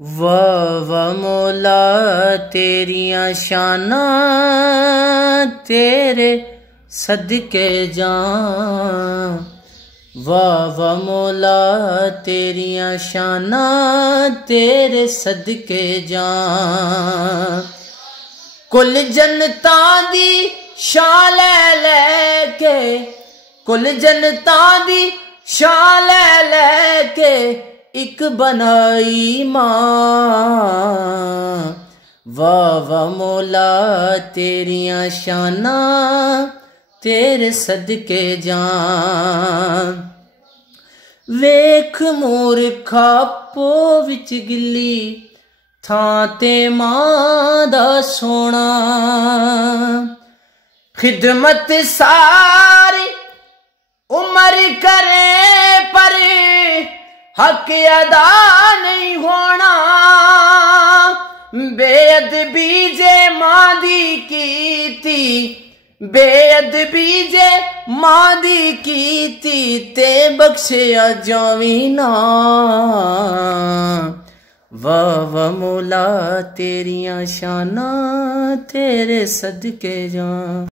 वाह मौला तेरियां शाना तेरे सदके जां। वाह मौला तेरियां शाना तेरे सदके जां। कुल जनता दी शान लैके, कुल जनता दी शान लैके इक बनाई मां। वाह मौला तेरियां शाना तेरे सदके जां। वेख मूर्खा पो विच गिल्ली थां ते मां दा सोना। खिदमत सारी उम्र करे पर हक अदा नहीं होना। बेअदबी जे मां दी कीती, बेअदबी जे मां दी कीती ते बख्शिया जावी ना। वाह मौला तेरियां शाना तेरे सदके जां।